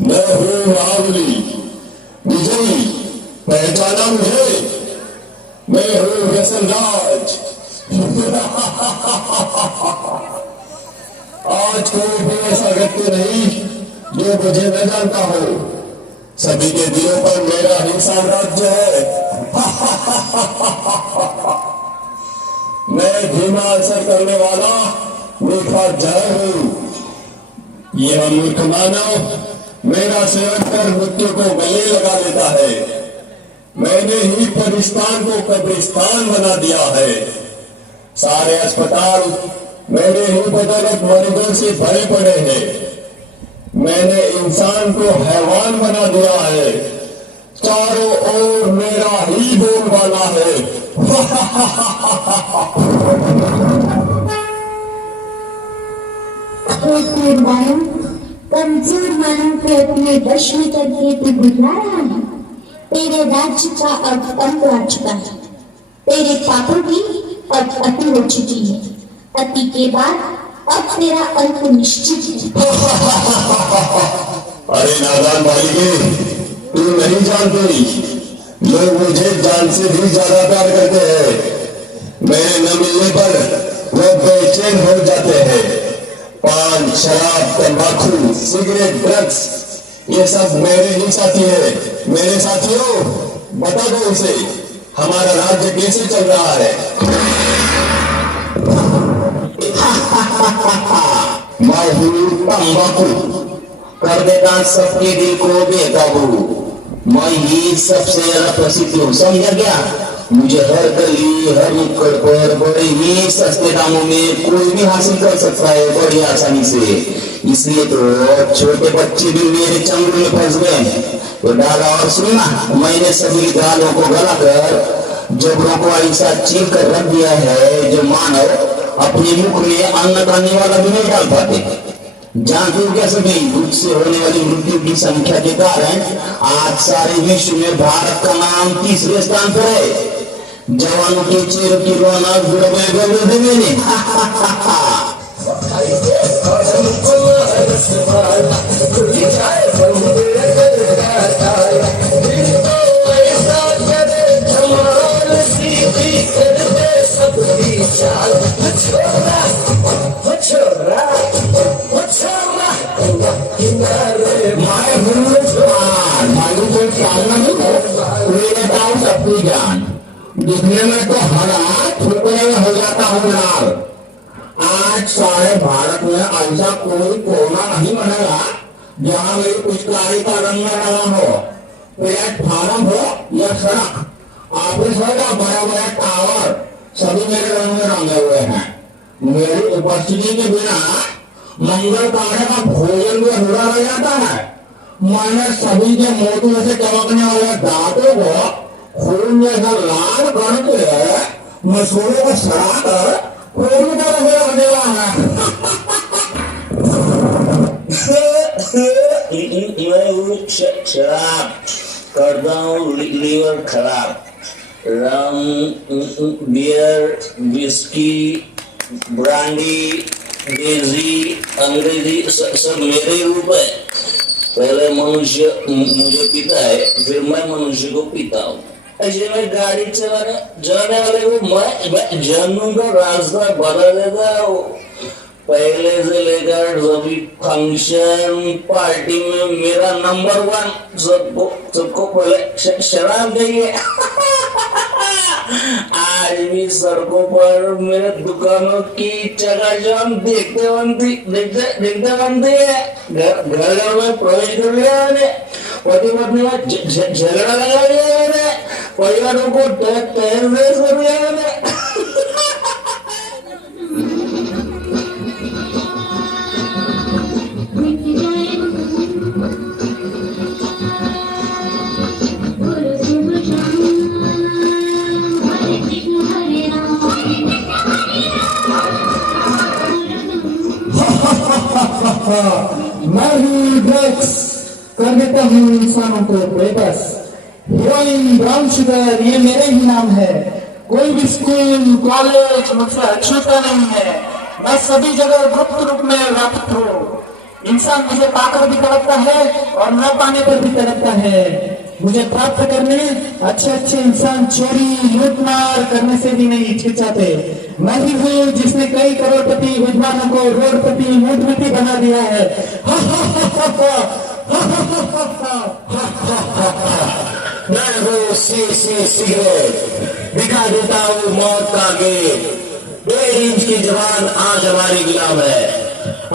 मैं हूँ रावली विजयी, पहचाना मुझे? मैं हूँ व्यसनराज। आज कोई भी ऐसा व्यक्ति नहीं जो मुझे न जानता हो। सभी के दिलों पर मेरा ही साम्राज्य है। मैं धीमा असर करने वाला मीठा जहर हूँ। यह मूर्ख मानव मेरा सेवन कर मृत्यु को गले लगा लेता है। मैंने ही परिस्तान को कब्रिस्तान बना दिया है। सारे अस्पताल मेरे ही बदौलत मरीजों से भरे पड़े हैं। मैंने इंसान को हैवान बना दिया है। चारों ओर मेरा ही बोलबाला है। कमजोर मानव को अपने वश में करके तू बुला रहा है। तेरे राज्य का अब अंत आ चुका है। तेरे पापों की अब अति हो चुकी है। अति के बाद अब तेरा अंत निश्चित है। अरे नादान बालिके, तू नहीं जानती, लोग मुझे जान से भी ज्यादा प्यार करते हैं। मेरे न मिलने पर वो बेचैन हो जाते हैं। पान, शराब, तंबाकू, सिगरेट, ड्रग्स, ये सब मेरे ही साथी है। मेरे साथियों, बता दो इसे, हमारा राज्य कैसे चल रहा है? मैं हूँ तंबाकू, कर देता सबके दिल को बेकाबू। मैं ही सबसे ज्यादा प्रसिद्ध हूँ, समझा क्या? मुझे हर गली हर नुक्कड़ पर बड़े ही सस्ते दामों में कोई भी हासिल कर सकता है, बड़ी आसानी से। इसलिए तो छोटे बच्चे भी मेरे चंगुल में फंस गए। तो डाला और सुनना, मैंने सभी गालों को गला कर जबरों को ऐसा चीर कर रख दिया है जो मानव अपने मुख में अन्न खाने वाला भी नहीं डाल पाते। जानते हो क्या सभी, दूध से होने वाली मृत्यु की संख्या के कारण आज सारे विश्व में भारत का नाम तीसरे स्थान पर है। जवानों के चेहरों की रौनक जुड़ गई मैंने। दिखने में तो हरा, ठोकने में हो जाता हूँ लाल। आज सारे भारत में ऐसा कोई कोना नहीं बनेगा जहाँ मेरी पिचकारी का रंग लगा हो, प्लेटफार्म हो या सड़क, ऑफिस हो या बड़ा बड़ा टावर, सभी मेरे रंग में रंगे हुए हैं। मेरी उपस्थिति के बिना मंगल कार्य का भोजन भी अधूरा रह जाता है। मैंने सभी के मोटू से चमकने वाले दांतों को खून जैसा लाल करके मसूरों को सड़ा कर खून का रंग बनेगा है। मैं शराब करता हूँ लीवर खराब। रम, बियर, विस्की, ब्रांडी, देसी, अंग्रेजी सब मेरे रूप है। पहले मनुष्य मुझे पीता है, फिर मैं मनुष्य को पीता हूँ। ऐसे में गाड़ी जाने वाले को मैं जानू का रास्ता बता देता हूँ। पहले से लेकर सभी फंक्शन पार्टी में मेरा नंबर 1। सबको पहले शराब चाहिए। आज भी सड़कों पर मेरे दुकानों की चकाचौंध देखते बनती है। घर में प्रवेश कर लिया मैंने, पति पत्नी में झगड़ा लगा लिया मैंने, परिवारों को तहस कर दिया मैंने। मैं ही ड्रग्स कर देता हूँ इंसानों को बेबस। हीरोइन, ब्राउन शुगर, ये मेरे ही नाम है। कोई भी स्कूल कॉलेज मुझसे अछूता नहीं है। मैं सभी जगह गुप्त रूप में व्याप्त हूँ। इंसान मुझे पाकर भी तड़पता है और न पाने पर भी तड़पता है। मुझे प्राप्त करने अच्छे अच्छे इंसान चोरी लूटमार करने से भी नहीं हिचकिचाते। मैं ही हूँ जिसने कई करोड़पति विद्वानों को रोडपति मूर्ति बना दिया है। मैं हूँ सिगरेट, दिखा देता हूँ मौत का गेट। 1.5 इंच की जवान आज हमारी गुलाम है।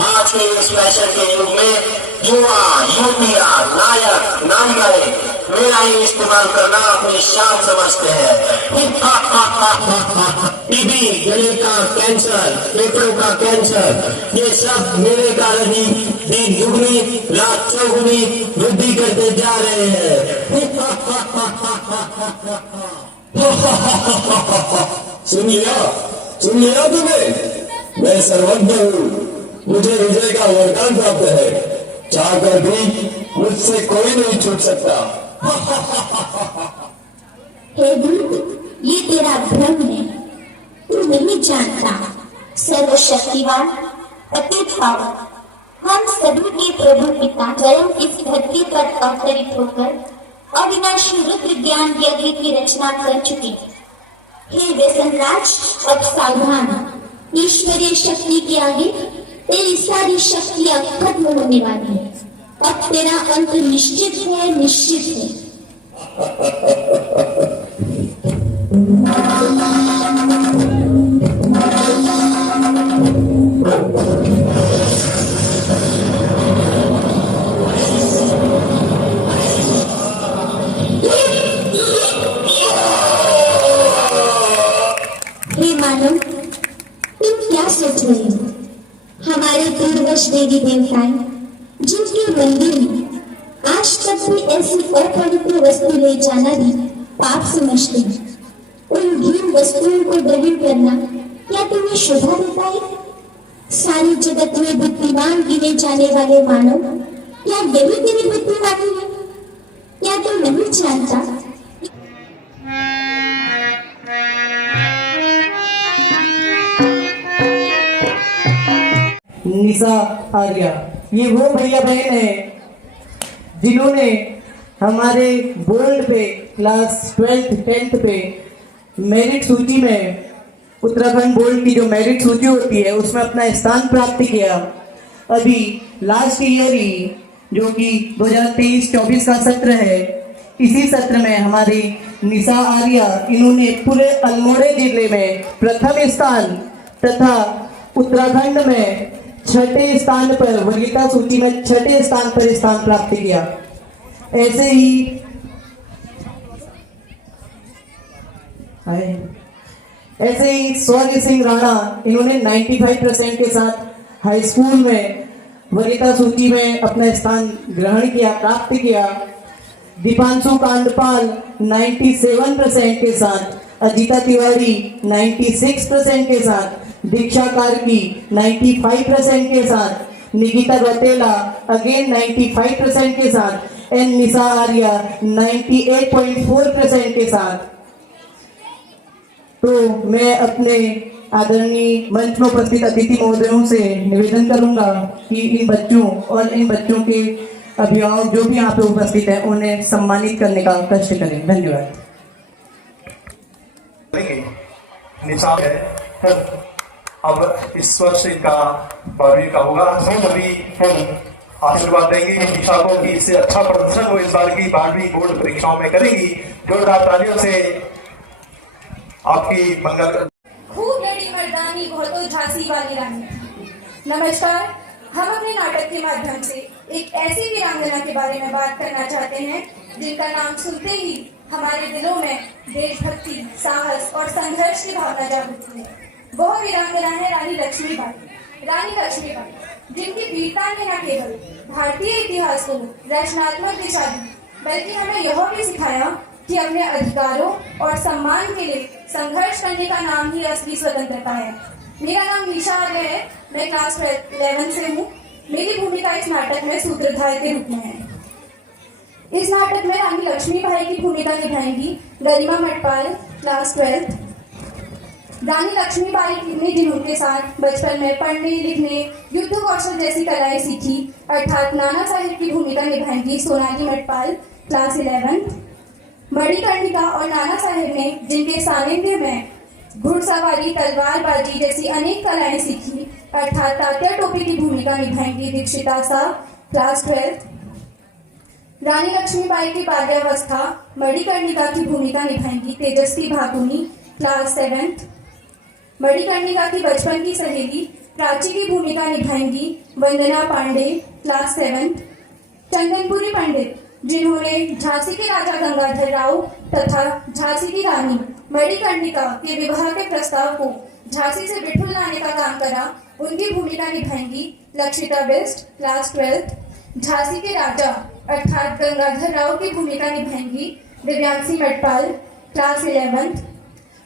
आज के इस फैशन के युग में युवा युवतियां नायक नायिकाएं मेरा ही इस्तेमाल करना अपनी शान समझते हैं। टीबी, गले का कैंसर, फेफड़ों का कैंसर, ये सब मेरे कारण ही दिन दुगनी रात चौगुनी वृद्धि करते जा रहे हैं। सुन लिया तुम्हें? मैं सर्वज्ञ हूँ, मुझे विजय का वरदान प्राप्त है। चाहकर भी मुझसे कोई नहीं छूट सकता। हे दूत, ये तेरा भ्रम है। तू नहीं जानता सर्वशक्तिवान अतीत पावन हम सभी के प्रभु पिता स्वयं इस धरती पर अवतरित होकर अविनाशी रुद्र ज्ञान यज्ञ की रचना कर चुके। हे व्यसनराज, अब सावधान। ईश्वरीय शक्ति के आगे तेरी सारी शक्तियां खत्म होने वाली है। अब तेरा अंत निश्चित है, निश्चित है। हे मानव, तुम क्या सोच रहे हो? हमारे पूर्वज देवी देवताएं जिनके मंदिर में आज तक भी ऐसी अपवित्र वस्तु ले जाना भी पाप समझते हैं, उन घृण वस्तुओं को दग्ध करना क्या तुम्हें शोभा देता है? सारे जगत में बुद्धिमान गिने जाने वाले मानव, क्या यही तेरी बुद्धिमानी है? क्या तुम नहीं जानता? निशा आर्या, ये वो भैया बहन है जिन्होंने हमारे बोर्ड पे क्लास 12th 10th पे मेरिट सूची में, उत्तराखंड बोर्ड की जो मेरिट सूची होती है उसमें अपना स्थान प्राप्त किया। अभी लास्ट ईयर ही जो कि 2023-24 का सत्र है, इसी सत्र में हमारी निशा आर्या, इन्होंने पूरे अल्मोड़े जिले में प्रथम स्थान तथा उत्तराखंड में 6ठे स्थान पर, वरीयता सूची में 6ठे स्थान पर स्थान प्राप्त किया। ऐसे ही स्वर्ग सिंह राणा, इन्होंने 95% के साथ हाई स्कूल में वरीयता सूची में अपना स्थान ग्रहण किया, प्राप्त किया। दीपांशु कांडपाल 97% के साथ, अजीता तिवारी 96% के साथ, दीक्षा कार्की 95% के साथ, निकिता रतेला अगेन 95% के साथ, एन निशा आर्या 98.4% के साथ। तो मैं अपने आदरणीय मंच में उपस्थित अतिथि महोदयों से निवेदन करूंगा कि इन बच्चों और इन बच्चों के अभिभावक जो भी यहाँ पे उपस्थित हैं उन्हें सम्मानित करने का कष्ट करें। धन्यवाद। निशा है, अब इस वर्ष इनका 12वीं का होगा। हम सभी आशीर्वाद देंगे निशा को कि इससे अच्छा प्रदर्शन हो इस बार की 12वीं बोर्ड परीक्षाओं में करेगी। जोरदार तालियों से आपकी मंगल। खूब लड़ी मर्दानी बहुतो झांसी वाली रानी। नमस्कार, हम अपने नाटक के माध्यम से एक ऐसी वीरांगना के बारे में बात करना चाहते हैं जिनका नाम सुनते ही हमारे दिलों में देशभक्ति, साहस और संघर्ष की भावना जागृत है। वह वीरांगना है रानी लक्ष्मीबाई। रानी लक्ष्मीबाई, जिनकी वीरता ने न केवल भारतीय इतिहास को रचनात्मक दिशा दी, बल्कि हमें यह भी सिखाया कि अपने अधिकारों और सम्मान के लिए संघर्ष करने का नाम ही असली स्वतंत्रता है। मेरा नाम निशा आर्या है, मैं क्लास 11 से हूँ। मेरी भूमिका इस नाटक में सूत्रधार के रूप में है। इस नाटक में रानी लक्ष्मीबाई की भूमिका निभाएंगी गरिमा मटपाल, क्लास 12। रानी लक्ष्मीबाई ने जिनके साथ बचपन में पढ़ने लिखने युद्ध कौशल जैसी कलाएं सीखी अर्थात नाना साहेब की भूमिका निभाएंगी सोनाली मटपाल क्लास 11। मणिकर्णिका और नाना साहेब ने जिनके सानिध्य में घुड़सवारी तलवारबाजी जैसी अनेक कलाएं सीखी अर्थात तात्या टोपी की भूमिका निभाएंगी दीक्षिता शाह क्लास 12। रानी लक्ष्मीबाई की बाल्यावस्था मणिकर्णिका की भूमिका निभाएंगी तेजस्वी भातुनी क्लास 7। मणिकर्णिका की बचपन की सहेली प्राची की भूमिका निभाएंगी वंदना पांडे क्लास 7। चंदनपुरी पंडित जिन्होंने झांसी के राजा गंगाधर राव तथा झांसी की रानी मणिकर्णिका के विवाह के प्रस्ताव को झांसी से बिठूर लाने का काम करा उनकी भूमिका निभाएंगी लक्षिता बिस्ट क्लास 12। झांसी के राजा अर्थात गंगाधर राव की भूमिका निभाएंगी दिव्यांशी मटपाल क्लास 11।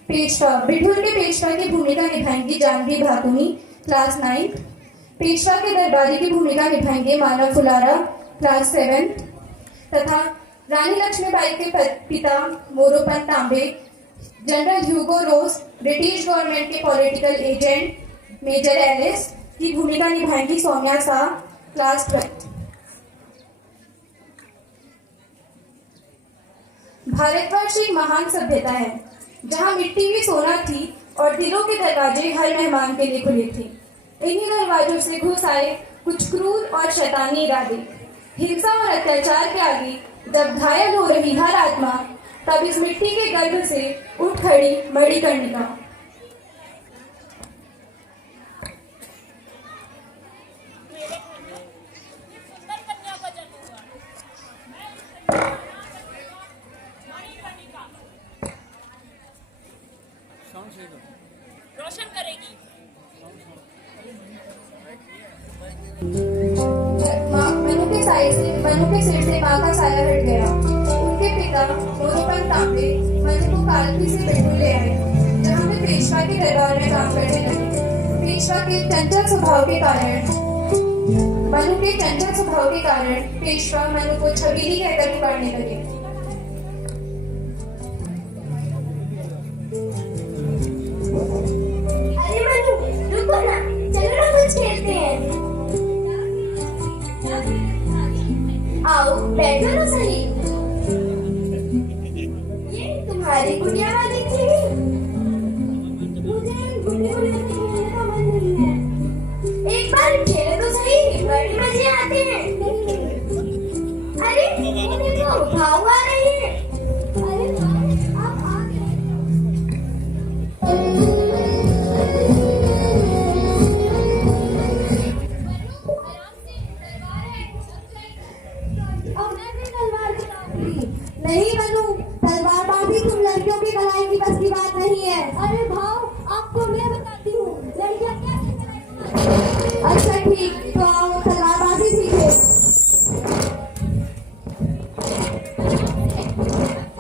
पेशवा बिठूर के पेशवा की भूमिका निभाएंगी जानवी भातुनी क्लास 9। पेशवा के दरबारी की भूमिका निभाएंगे मानव फुलारा क्लास 7 तथा रानी लक्ष्मीबाई के पिता मोरोपंत तांबे जनरल ह्यूगो रोज ब्रिटिश गवर्नमेंट के पॉलिटिकल एजेंट मेजर एलिस की भूमिका निभाएंगी सौम्या शाह क्लास 12। भारतवर्ष एक महान सभ्यता है जहां मिट्टी में सोना थी और दिलों के दरवाजे हर मेहमान के लिए खुले थे। इन्हीं दरवाजों से घुस आए कुछ क्रूर और शैतानी इरादे। हिंसा और अत्याचार के आगे जब घायल हो रही हर आत्मा तब इस मिट्टी के गर्भ से उठ खड़ी मणिकर्णिका। रोशन करेगी। मनु के सिर से माँ का साया हट गया। उनके पिता मोरोपंत तांबे मनु को कालपी से बिठूर ले आए जहाँ वे पेशवा के दरबार में काम करने लगे। पेशवा के चंचल स्वभाव के कारण पेशवा मनु को छबीली कहकर पुकारने लगे। अरे मनु रुको ना, चलो ना कुछ खेलते हैं। आओ बैठो ना सही। ये तुम्हारी गुड़िया वाली थी। मुझे गुड़िया से खेलने का मन नहीं है। एक बार खेले तो सही, बड़ी मजे आते हैं। अरे वो देखो भाऊ आ रही है। अरे आप आ गए। नहीं मनु, तलवारबाजी तुम लड़कियों की कलाई की बस की बात नहीं है। अरे भाव आपको मैं बताती हूँ लड़कियाँ क्या सीखना है। अच्छा ठीक, तो आओ तलवारबाजी सीखे।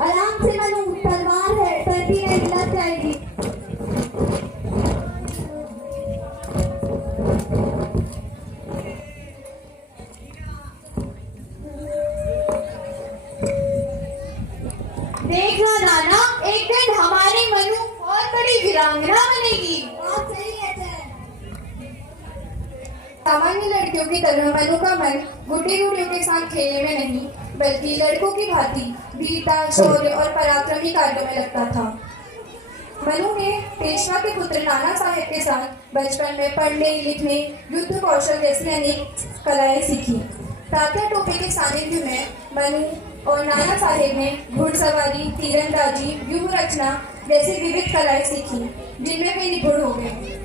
आराम से मनु, तलवार है, टर्की है, लग जाएगी। देखना नाना, एक दिन हमारी मनु बहुत बड़ी वीरांगना बनेगी। बात सही है। सामान्य लड़कियों की तरह मनु का मन गुड्डी गुड़ियों के साथ खेलने में नहीं बल्कि लड़कों की भांति वीरता शौर्य और पराक्रमी कार्यों में लगता था। मनु ने पेशवा के पुत्र नाना साहेब के साथ बचपन में पढ़ने लिखने युद्ध कौशल जैसी अनेक कलाएं सीखी। तात्या टोपी के सानिध्य में मनु और नाना साहेब ने घुड़सवारी तीरंदाजी व्यूह रचना जैसी विविध कलाएं सीखी जिनमें वे निपुण हो गए।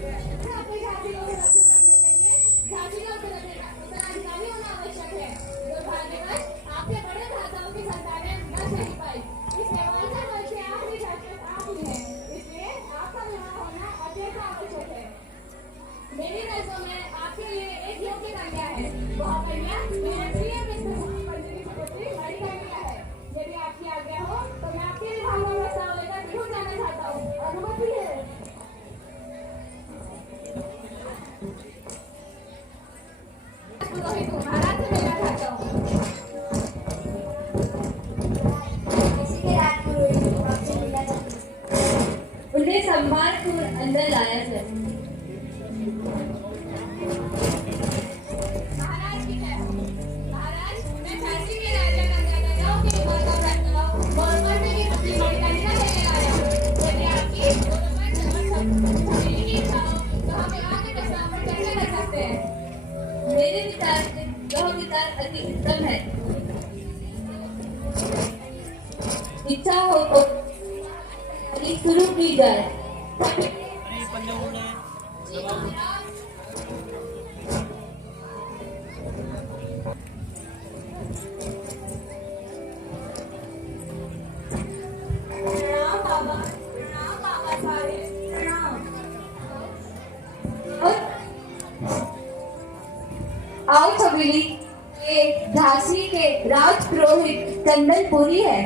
मेरी नजरों में आपके लिए एक योग्य कन्या है। वह कन्या मेरे प्रिय मित्र पंडित की पुत्री मणिकर्णिका है। यदि आपकी आज्ञा हो तो मैं आपके लिए भांगा प्रस्ताव लेकर बिठूर जाना चाहता हूँ। अनुमति है? को अंदर लाया जाए। महाराज की जय हो। महाराज, मैं झांसी के राजा गंगाधरराव के विवाह का प्रस्ताव गवर्नमेंट में भी अपनी बड़ी कन्या लेके आया हूँ। यदि आपकी दिल्ली की इच्छा हो तो हम विवाह के प्रस्ताव पर चर्चा कर सकते हैं। मेरे विचार से यह विचार अति उत्तम है। इच्छा हो तो तैयारी शुरू की जाए। प्रणाम बाबा साहेब, प्रणाम। आओ छबीली, ये झांसी के राजपुरोहित चंदनपुरी है।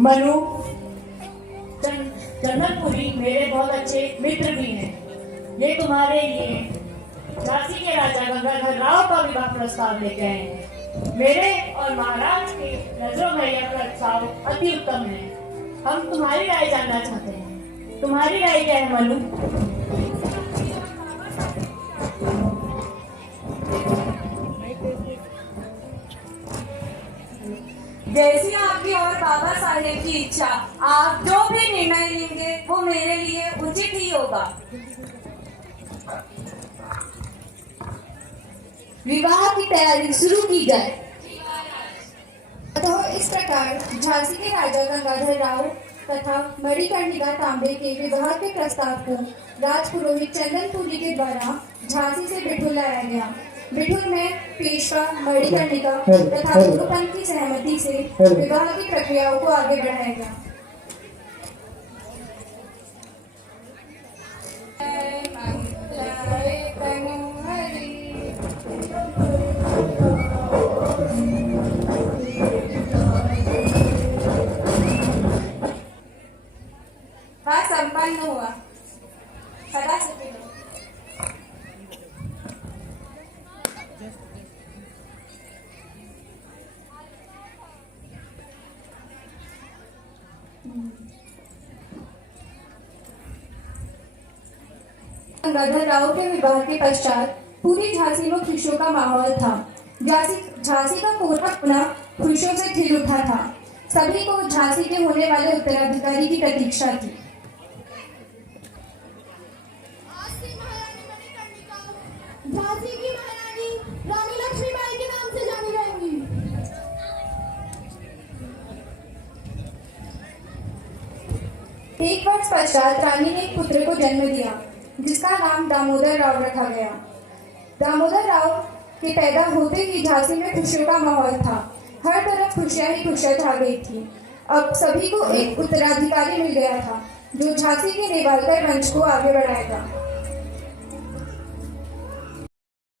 मनु, चंदनपुरी मेरे बहुत अच्छे मित्र भी हैं। ये तुम्हारे लिए झांसी के राजा गंगाधरराव का विवाह प्रस्ताव लेके आए हैं। मेरे और महाराज के नजरों में यह प्रस्ताव अति उत्तम है। हम तुम्हारी राय जानना चाहते हैं। तुम्हारी राय क्या है मनु? जैसी आपकी और बाबा साहेब की इच्छा, आप जो भी निर्णय लेंगे वो मेरे लिए उचित ही होगा। विवाह की तैयारी शुरू की जाए। तो इस प्रकार झांसी के राजा गंगाधरराव तथा मणिकर्णिका तांबे के विवाह के प्रस्ताव को राजपुरोहित चंदनपुरी के द्वारा झांसी से बिठूर लाया गया। बिठूर में पेशवा मणिकर्णिका तथा गुरुपंथ की सहमति से विवाह की प्रक्रियाओं को आगे बढ़ाया गया। वह संपन्न हुआ। सदा सुखी रहो। गंगाधरराव के विवाह के पश्चात पूरी झांसी में खुशियों का माहौल था। झांसी का कोना कोना खुशियों से खिल उठा था। सभी को झांसी के होने वाले उत्तराधिकारी की प्रतीक्षा थी। झांसी की महारानी रानी लक्ष्मीबाई के नाम से जानी जाएंगी। एक वर्ष पश्चात रानी ने एक पुत्र को जन्म दिया जिसका नाम दामोदर राव रखा गया। दामोदर राव के पैदा होते ही झांसी में खुशियों का माहौल था। हर तरफ खुशियां ही खुशियां छा गई थी। अब सभी को एक उत्तराधिकारी मिल गया था जो झांसी के नेवालकर वंश को आगे बढ़ाएगा।